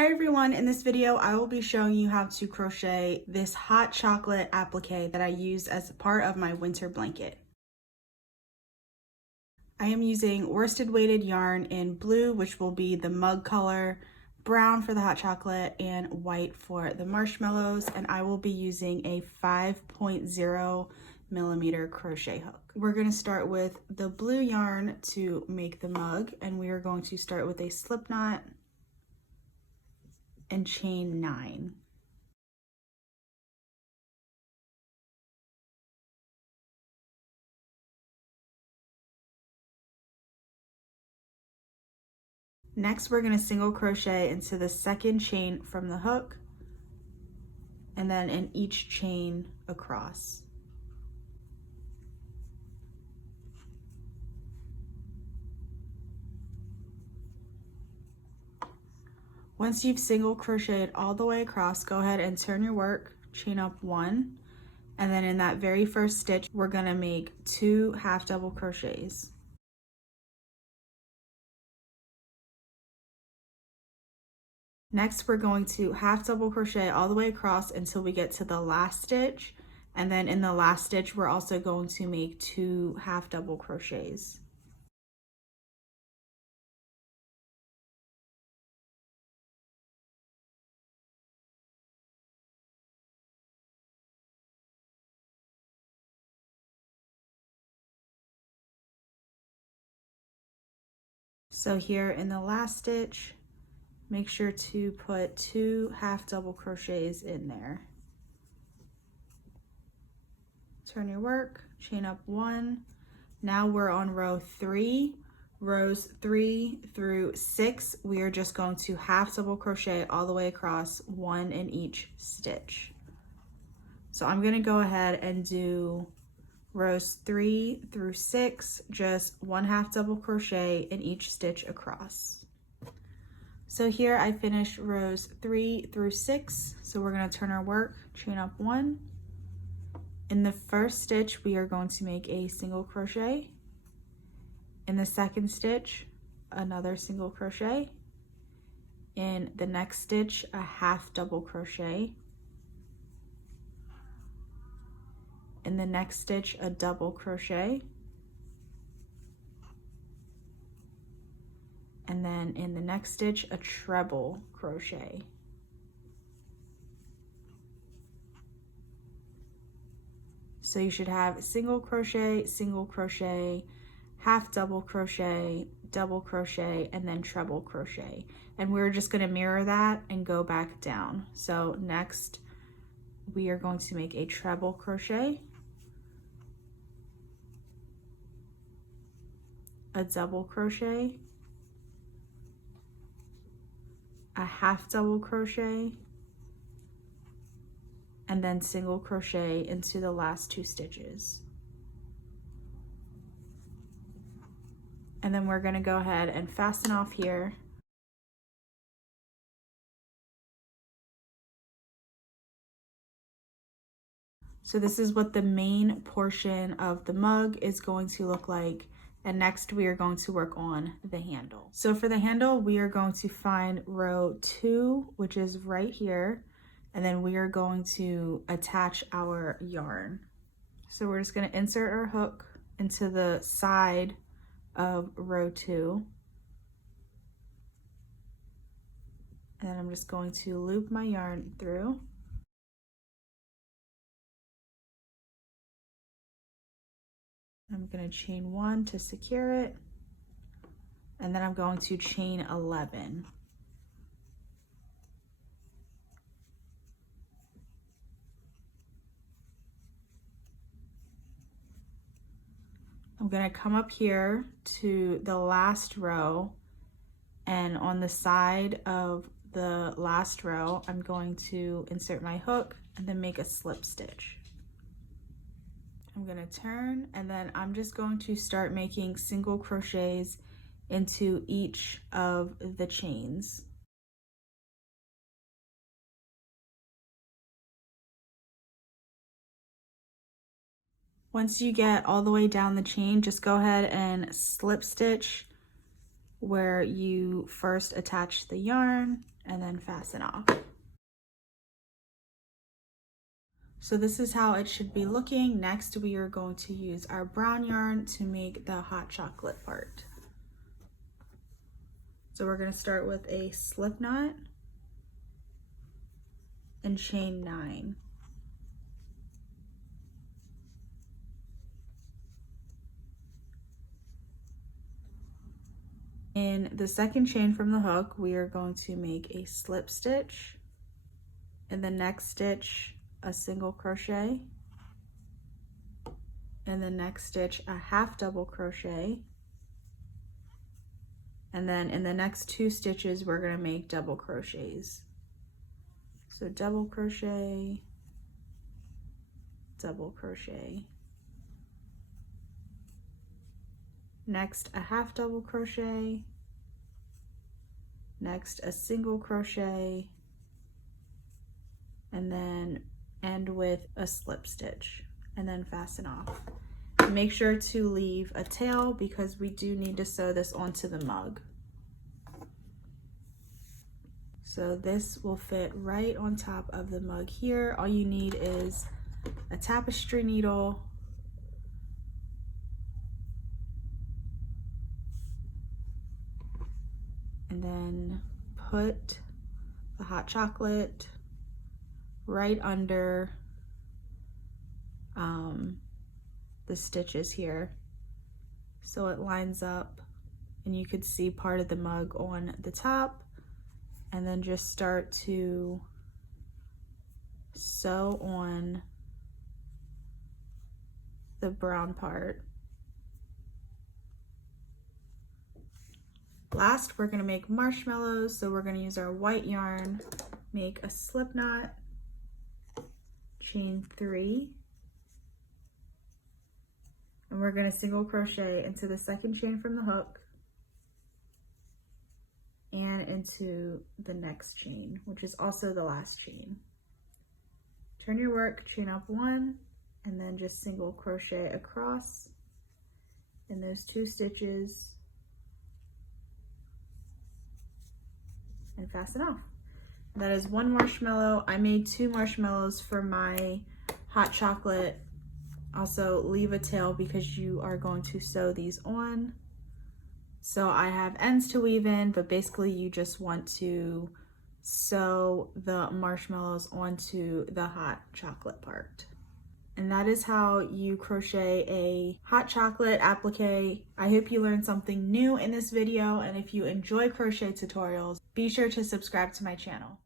Hi everyone, in this video I will be showing you how to crochet this hot chocolate applique that I use as a part of my winter blanket. I am using worsted weighted yarn in blue, which will be the mug color, brown for the hot chocolate, and white for the marshmallows, and I will be using a 5.0 millimeter crochet hook. We're going to start with the blue yarn to make the mug, and we are going to start with a slip knot and chain 9. Next, we're going to single crochet into the second chain from the hook, and then in each chain across. Once you've single crocheted all the way across, go ahead and turn your work, chain up 1, and then in that very first stitch, we're going to make 2 half double crochets. Next, we're going to half double crochet all the way across until we get to the last stitch, and then in the last stitch, we're also going to make 2 half double crochets. So here in the last stitch, make sure to put 2 half double crochets in there. Turn your work, chain up 1. Now we're on row 3. Rows 3 through 6, we are just going to half double crochet all the way across, 1 in each stitch. So I'm going to go ahead and do rows 3 through 6, just 1 half double crochet in each stitch across. So here I finished rows 3 through 6. So we're going to turn our work, chain up 1. In the first stitch, we are going to make a single crochet. In the second stitch, another single crochet. In the next stitch, a half double crochet. In the next stitch, a double crochet. And then in the next stitch, a treble crochet. So you should have single crochet, half double crochet, double crochet, and then treble crochet. And we're just going to mirror that and go back down. So next, we are going to make a treble crochet, a double crochet, a half double crochet, and then single crochet into the last 2 stitches. And then we're going to go ahead and fasten off here. So this is what the main portion of the mug is going to look like. And next we are going to work on the handle. So for the handle, we are going to find row 2, which is right here. And then we are going to attach our yarn. So we're just going to insert our hook into the side of row 2. And then I'm just going to loop my yarn through. I'm going to chain 1 to secure it, and then I'm going to chain 11. I'm going to come up here to the last row, and on the side of the last row, I'm going to insert my hook and then make a slip stitch. I'm going to turn, and then I'm just going to start making single crochets into each of the chains. Once you get all the way down the chain, just go ahead and slip stitch where you first attach the yarn, and then fasten off. So this is how it should be looking. Next, we are going to use our brown yarn to make the hot chocolate part. So we're going to start with a slip knot and chain 9. In the second chain from the hook, we are going to make a slip stitch. In the next stitch, a single crochet. In the next stitch, a half double crochet. And then in the next 2 stitches, we're going to make double crochets. So double crochet, double crochet. Next, a half double crochet. Next, a single crochet. And then end with a slip stitch and then fasten off. Make sure to leave a tail because we do need to sew this onto the mug. So this will fit right on top of the mug here. All you need is a tapestry needle, and then put the hot chocolate right under the stitches here so it lines up and you could see part of the mug on the top, and then just start to sew on the brown part. Last, we're going to make marshmallows, so we're going to use our white yarn, make a slip knot, chain 3, and we're going to single crochet into the second chain from the hook and into the next chain, which is also the last chain. Turn your work, chain up 1, and then just single crochet across in those 2 stitches and fasten off. That is 1 marshmallow. I made 2 marshmallows for my hot chocolate. Also leave a tail because you are going to sew these on. So I have ends to weave in, but basically you just want to sew the marshmallows onto the hot chocolate part. And that is how you crochet a hot chocolate applique. I hope you learned something new in this video, and if you enjoy crochet tutorials, be sure to subscribe to my channel.